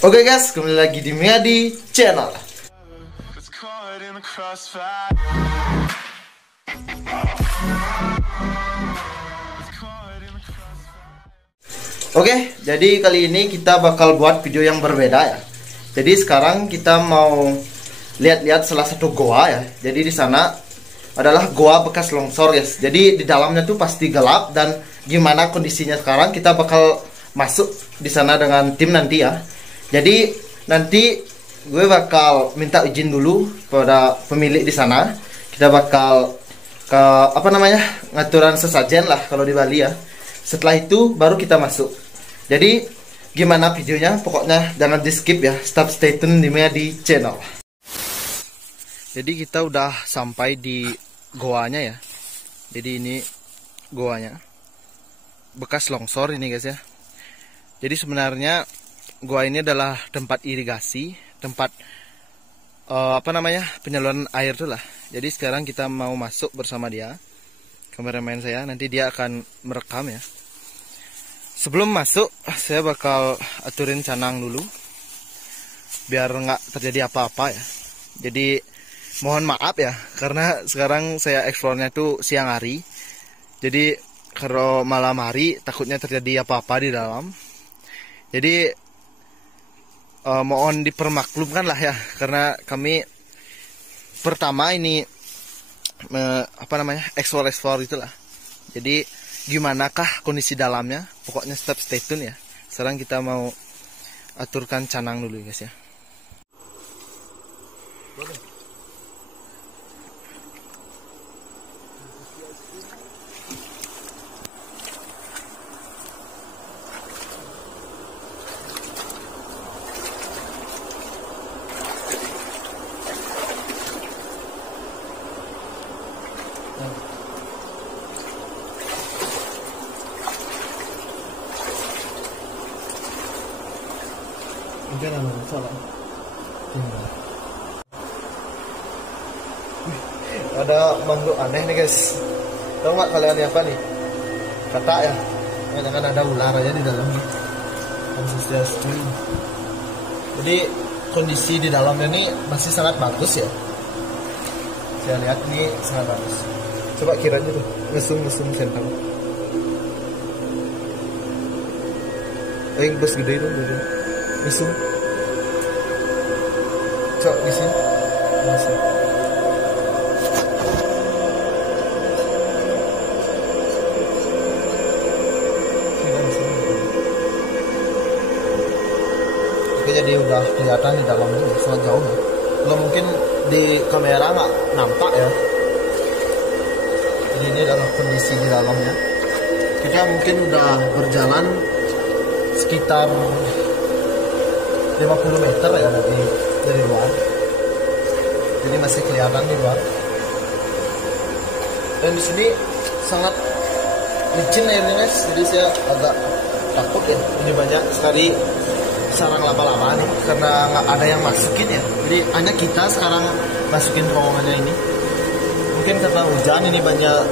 Oke guys, kembali lagi di Miadi Channel. Oke, jadi kali ini kita bakal buat video yang berbeda ya. Jadi sekarang kita mau lihat-lihat salah satu goa ya. Jadi di sana adalah goa bekas longsor guys. Jadi di dalamnya tuh pasti gelap, dan gimana kondisinya sekarang kita bakal masuk di sana dengan tim nanti ya. Jadi nanti gue bakal minta izin dulu pada pemilik di sana. Kita bakal ke ngaturan sesajen lah kalau di Bali ya. Setelah itu baru kita masuk. Jadi gimana videonya? Pokoknya jangan di skip ya. Stop, stay tune di Miadi Channel. Jadi kita udah sampai di goanya ya. Jadi ini goanya bekas longsor ini guys ya. Jadi sebenarnya goa ini adalah tempat irigasi, tempat penyaluran air tuh lah. Jadi sekarang kita mau masuk bersama dia, kameramen saya. Nanti dia akan merekam ya. Sebelum masuk, saya bakal aturin canang dulu, biar nggak terjadi apa-apa ya. Jadi mohon maaf ya, karena sekarang saya eksplornya tuh siang hari. Jadi kalau malam hari takutnya terjadi apa-apa di dalam. Jadi mohon dipermaklumkan lah ya, karena kami pertama ini explore itulah. Jadi gimanakah kondisi dalamnya, pokoknya stay tune ya. Sekarang kita mau aturkan canang dulu guys ya. Mungkin ada masalah. Ada makhluk aneh nih guys. Tahu nggak kalian ini apa nih? Kata ya. Jangan ada ular aja di dalam. Jadi kondisi di dalamnya ini masih sangat bagus ya. Saya lihat ini sangat bagus. Coba kira aja tuh, ngesum sentang. Yang bus gede itu dulu. Ngesum. Coba di sini. Ngesum. Oke, jadi udah kelihatan di dalamnya sangat jauh ya. Kalau mungkin di kamera nggak nampak ya. Jadi ini adalah kondisi di dalamnya. Kita mungkin udah berjalan sekitar 50 meter ya dari luar. Jadi masih kelihatan di luar. Dan di sini sangat licin airnya guys. Jadi saya agak takut ya. Ini banyak sekali sarang laba-laba nih, karena nggak ada yang masukin ya. Jadi hanya kita sekarang masukin terowongannya ini. Mungkin karena hujan ini banyak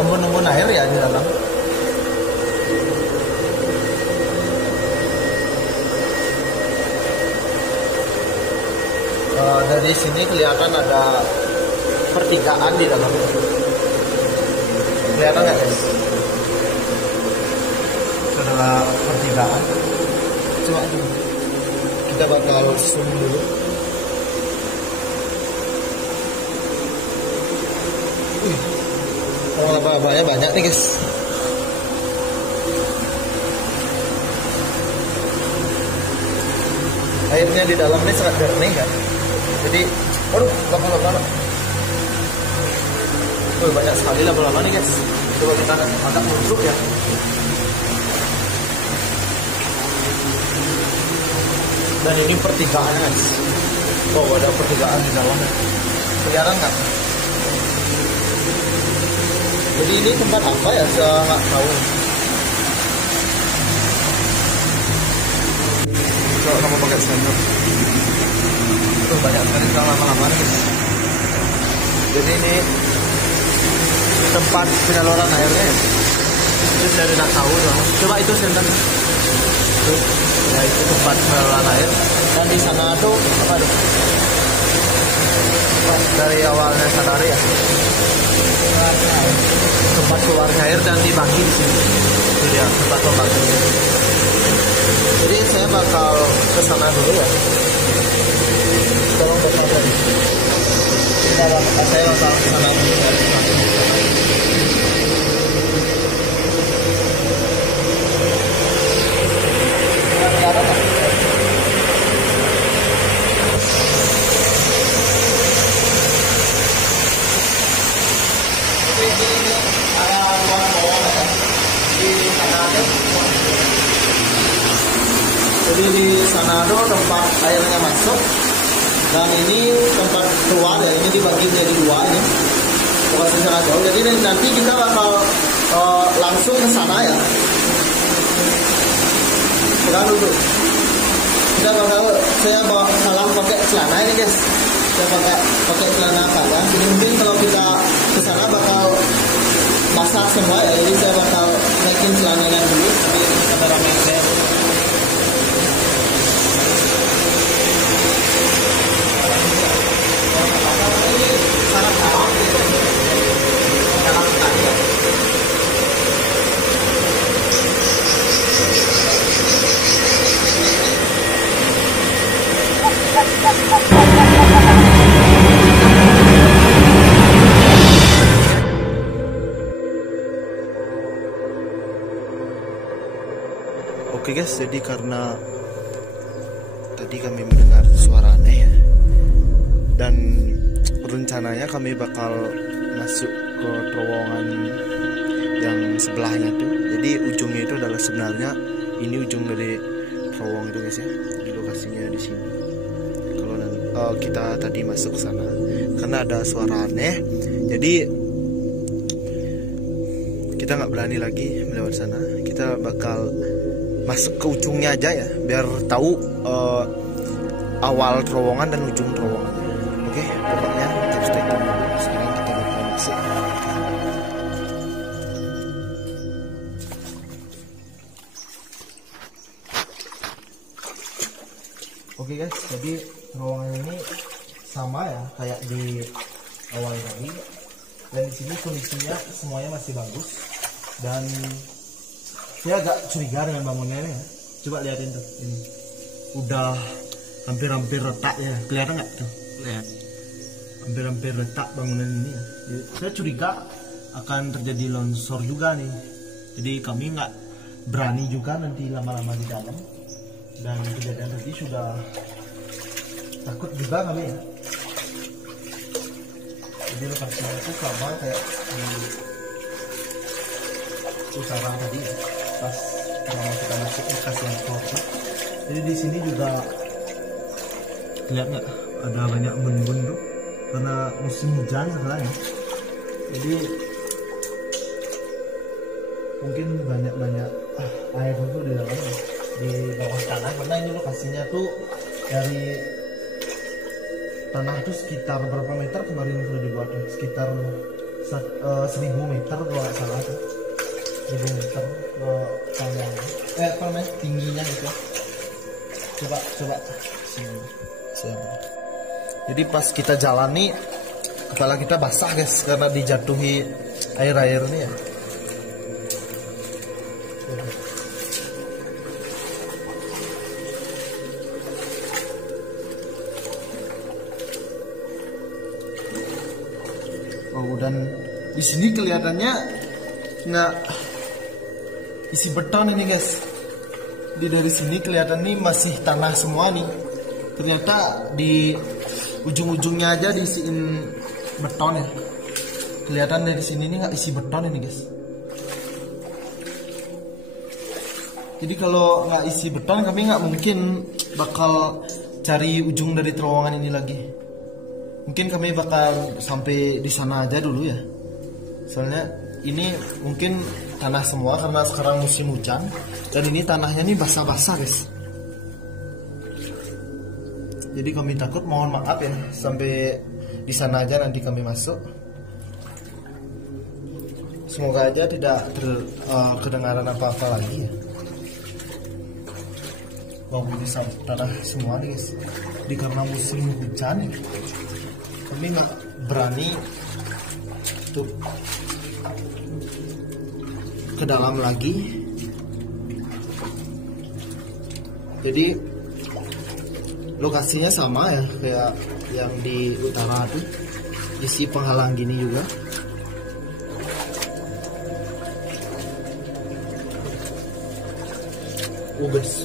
embun-embun air ya di dalam. Dari sini kelihatan ada pertigaan di dalam. Kelihatan nggak guys? Itu adalah pertigaan. Coba dulu. Kita bakal zoom dulu. Laba-labanya banyak nih guys. Airnya di dalam ini sangat jernih kan. Jadi, waduh, laba-laba. Banyak sekali laba-laba nih guys. Coba kita agak mundur ya. Dan ini pertigaan guys. Oh, ada pertigaan di dalamnya. Kelihatan nggak? Jadi ini tempat apa ya? Saya nggak tahu. Coba kamu pakai sendok. Itu. Tuh, banyak sekali sarang lama-lama guys. Jadi ini, ini adalah kondisi di dalamnya. Kelihatan nggak? Jadi ini tempat apa ya? Saya nggak tahu. Coba kamu pakai sendok. Tuh, banyak sekali sarang lama-lama guys. Jadi ini, ini adalah kondisi di dalamnya. Kelihatan nggak? Jadi ini tempat apa ya? Saya nggak tahu. tempat penyaluran airnya ya. Itu saya tidak tahu dong. Coba itu senter. Tuh, ya itu tempat penyaluran air. Dan di sana tuh apa tuh? Dari awalnya sadari ya. Tempat keluarnya air dan dibagi di sini. Itu dia tempat pembagi. Jadi saya bakal ke sana dulu ya. Tolong bakal tadi. Saya bakal ke sana dulu ya. Jadi di sana ada tempat airnya masuk dan ini tempat keluar ya, ini dibagi menjadi dua ini lokasi sangat jauh. Jadi nanti kita bakal langsung ke sana ya. Pegang dulu. Kita bakal saya bawa salah pakai celana ini guys. Saya pakai celana kalian. Jadi mungkin kalau kita ke sana bakal basah semua ya. Jadi saya bakal naikin celananya dulu. Tapi kameramen saya. Oke guys, jadi karena tadi kami mendengar suara aneh ya, dan rencananya kami bakal masuk ke terowongan yang sebelahnya tuh. Jadi ujungnya itu adalah sebenarnya ini ujung dari terowongan itu guys ya. Di lokasinya di sini. Kalau kita tadi masuk ke sana karena ada suara aneh, jadi kita nggak berani lagi melewati sana. Kita bakal masuk ke ujungnya aja ya, biar tahu awal terowongan dan ujung terowongannya. Oke, pokoknya tetap stay tune. Sekarang kita bakal masuk. Oke guys, jadi terowongan ini sama ya kayak di awal tadi. Dan di sini kondisinya semuanya masih bagus. Dan saya agak curiga dengan bangunannya ya. Coba lihatin tuh, ini udah hampir-hampir retak ya, kelihatan nggak tuh? Lihat, hampir-hampir retak bangunan ini ya. Jadi, saya curiga akan terjadi longsor juga nih. Jadi kami nggak berani juga nanti lama-lama di dalam. Dan kejadian tadi sudah takut juga kami ya. Jadi lokasinya itu sama kayak di utara tadi ya. Pas kita masuk lokasi yang kotor. Jadi di sini juga lihat nggak ada banyak embun-embun tuh karena musim hujan sekarang ya. Jadi mungkin banyak air itu di dalam di bawah tanah karena ini lokasinya tuh dari tanah tuh sekitar berapa meter kemarin sudah dibuat sekitar 1000 meter kalau nggak salah tuh. 1000 meter apa tingginya itu. Coba sini. Jadi pas kita jalan nih kepala kita basah guys karena dijatuhi air ini ya. Oh, dan di sini kelihatannya nggak isi beton ini guys. Dari sini kelihatan nih masih tanah semua nih. Ternyata di ujung-ujungnya aja diisiin beton ya. Kelihatan dari sini nih nggak isi beton ini guys. Jadi kalau nggak isi beton kami nggak mungkin bakal cari ujung dari terowongan ini lagi. Mungkin kami bakal sampai di sana aja dulu ya. Soalnya ini mungkin tanah semua karena sekarang musim hujan. Dan ini tanahnya nih basah-basah guys. Jadi kami takut, mohon maaf ya, sampai di sana aja nanti kami masuk. Semoga aja tidak kedengaran apa-apa lagi ya. Wow, ini tanah semua nih guys. Di karena musim hujan, kami nggak berani untuk ke dalam lagi. Jadi lokasinya sama ya kayak yang di utara tuh, isi penghalang gini juga. Oh guys,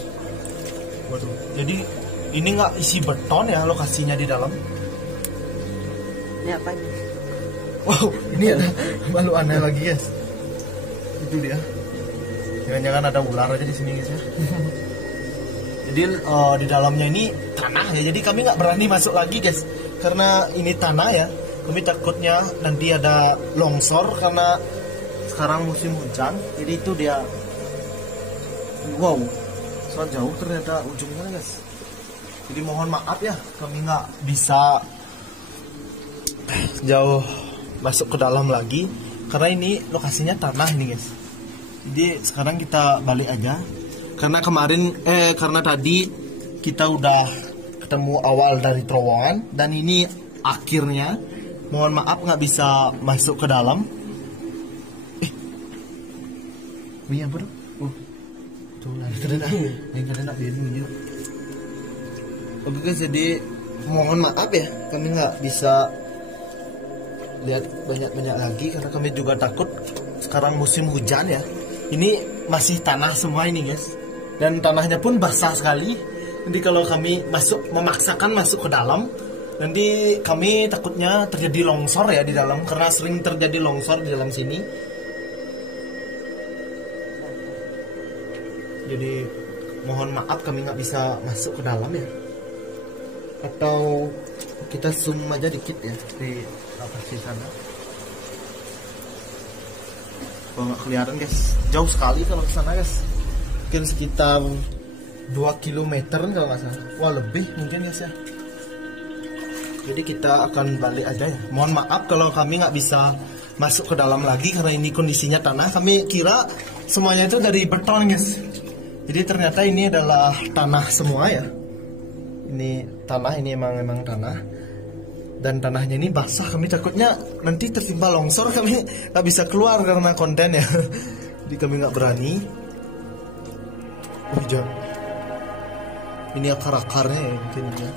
waduh. Jadi ini nggak isi beton ya lokasinya di dalam. Ini apa ini? Wow, ini ada malu aneh lagi guys. Itu dia. Jangan-jangan ada ular aja di sini guys ya. Jadi di dalamnya ini tanah ya. Jadi kami nggak berani masuk lagi guys, karena ini tanah ya. Kami takutnya nanti ada longsor karena sekarang musim hujan. Jadi itu dia. Wow, sangat jauh ternyata ujungnya guys. Jadi mohon maaf ya, kami nggak bisa jauh masuk ke dalam lagi karena ini lokasinya tanah ini guys. Jadi sekarang kita balik aja. Karena karena tadi kita udah ketemu awal dari terowongan dan ini akhirnya. Mohon maaf nggak bisa masuk ke dalam. Iya bro. Tuh lari karena ini. Oke guys, jadi mohon maaf ya, kami nggak bisa lihat banyak-banyak lagi karena kami juga takut sekarang musim hujan ya. Ini masih tanah semua ini guys. Dan tanahnya pun basah sekali. Nanti kalau kami memaksakan masuk ke dalam, nanti kami takutnya terjadi longsor ya di dalam, karena sering terjadi longsor di dalam sini. Jadi mohon maaf kami nggak bisa masuk ke dalam ya. Atau kita zoom aja dikit ya di lokasi sana. Kalau nggak kelihatan guys, jauh sekali kalau ke sana guys. Mungkin sekitar 2 km kalau nggak salah. Wah, lebih mungkin guys ya. Jadi kita akan balik aja ya. Mohon maaf kalau kami nggak bisa masuk ke dalam lagi karena ini kondisinya tanah. Kami kira semuanya itu dari beton guys. Jadi ternyata ini adalah tanah semua ya. Ini tanah, ini emang tanah. Dan tanahnya ini basah. Kami takutnya nanti tertimpa longsor, kami nggak bisa keluar karena konten ya. Jadi kami nggak berani. Oh, hijau. Ini akar-akarnya ya mungkin ya.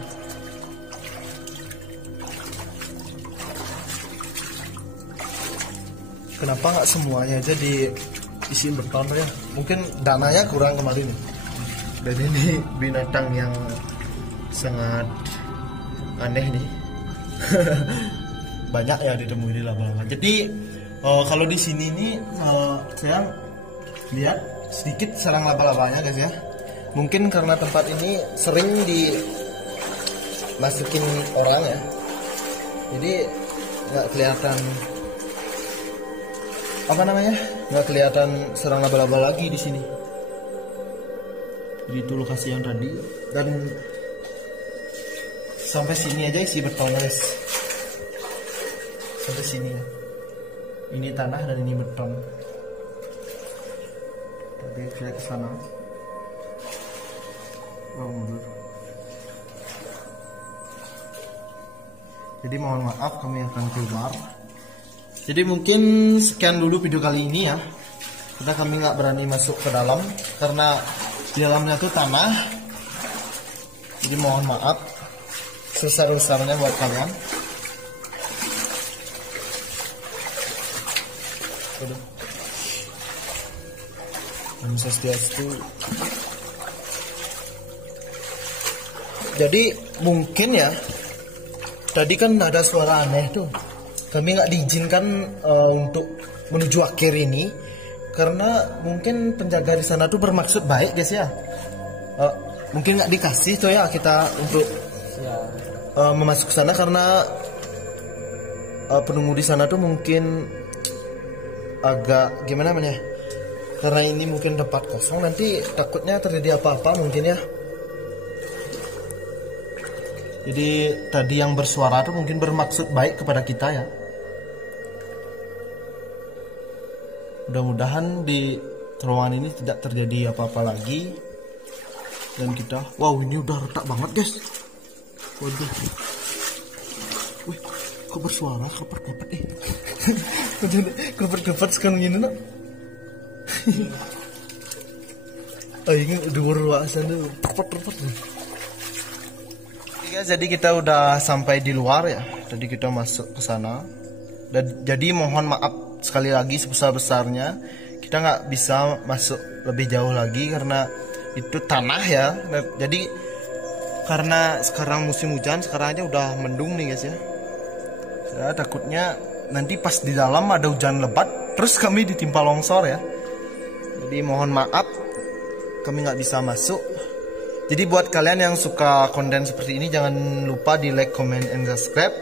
Kenapa nggak semuanya aja diisi beton ya? Mungkin dananya kurang kemarin. Dan ini binatang yang sangat aneh nih. Banyak ya ditemui di laba-laba. Jadi kalau di sini nih saya lihat sedikit sarang laba-labanya guys ya. Mungkin karena tempat ini sering dimasukin orang ya. Jadi nggak kelihatan nggak kelihatan sarang laba-laba lagi di sini. Jadi itu lokasi yang tadi dan sampai sini aja isi beton guys. Sampai sini ya. Ini tanah dan ini beton. Oke, saya ke sana. Mundur. Jadi mohon maaf kami akan keluar. Jadi mungkin sekian dulu video kali ini ya. Karena kami nggak berani masuk ke dalam karena di dalamnya tuh tanah. Jadi mohon maaf sebesar-besarnya buat kalian. Om Swastiastu. Jadi mungkin ya tadi kan ada suara aneh tuh. Kami nggak diizinkan untuk menuju akhir ini karena mungkin penjaga di sana tuh bermaksud baik guys ya. Mungkin nggak dikasih tuh ya kita untuk memasuk ke sana karena penunggu di sana tuh mungkin agak gimana namanya? Karena ini mungkin tempat kosong, nanti takutnya terjadi apa-apa mungkin ya. Jadi tadi yang bersuara tuh mungkin bermaksud baik kepada kita ya. Mudah-mudahan di terowongan ini tidak terjadi apa-apa lagi. Dan kita, wow, ini udah retak banget guys. Waduh, wih, kok bersuara, kepet-kepet kepet-kepet sekarang gini nak. Ini dua ruasan dulu, kepet-kepet. Guys, jadi kita udah sampai di luar ya. Jadi kita masuk ke sana. Dan jadi mohon maaf sekali lagi sebesar-besarnya, kita nggak bisa masuk lebih jauh lagi karena itu tanah ya. Jadi karena sekarang musim hujan, sekarang aja udah mendung nih guys ya. Saya takutnya nanti pas di dalam ada hujan lebat, terus kami ditimpa longsor ya. Jadi mohon maaf, kami nggak bisa masuk. Jadi buat kalian yang suka konten seperti ini, jangan lupa di like, comment, and subscribe.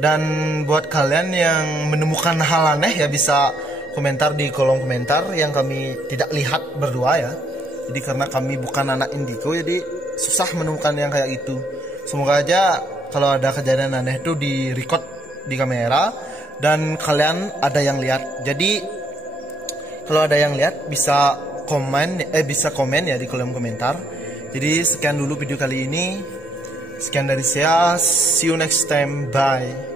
Dan buat kalian yang menemukan hal aneh ya bisa komentar di kolom komentar yang kami tidak lihat berdua ya. Jadi karena kami bukan anak indigo, jadi susah menemukan yang kayak itu. Semoga aja kalau ada kejadian aneh itu di record di kamera dan kalian ada yang lihat. Jadi kalau ada yang lihat bisa komen ya di kolom komentar. Jadi sekian dulu video kali ini. Sekian dari saya. See you next time. Bye.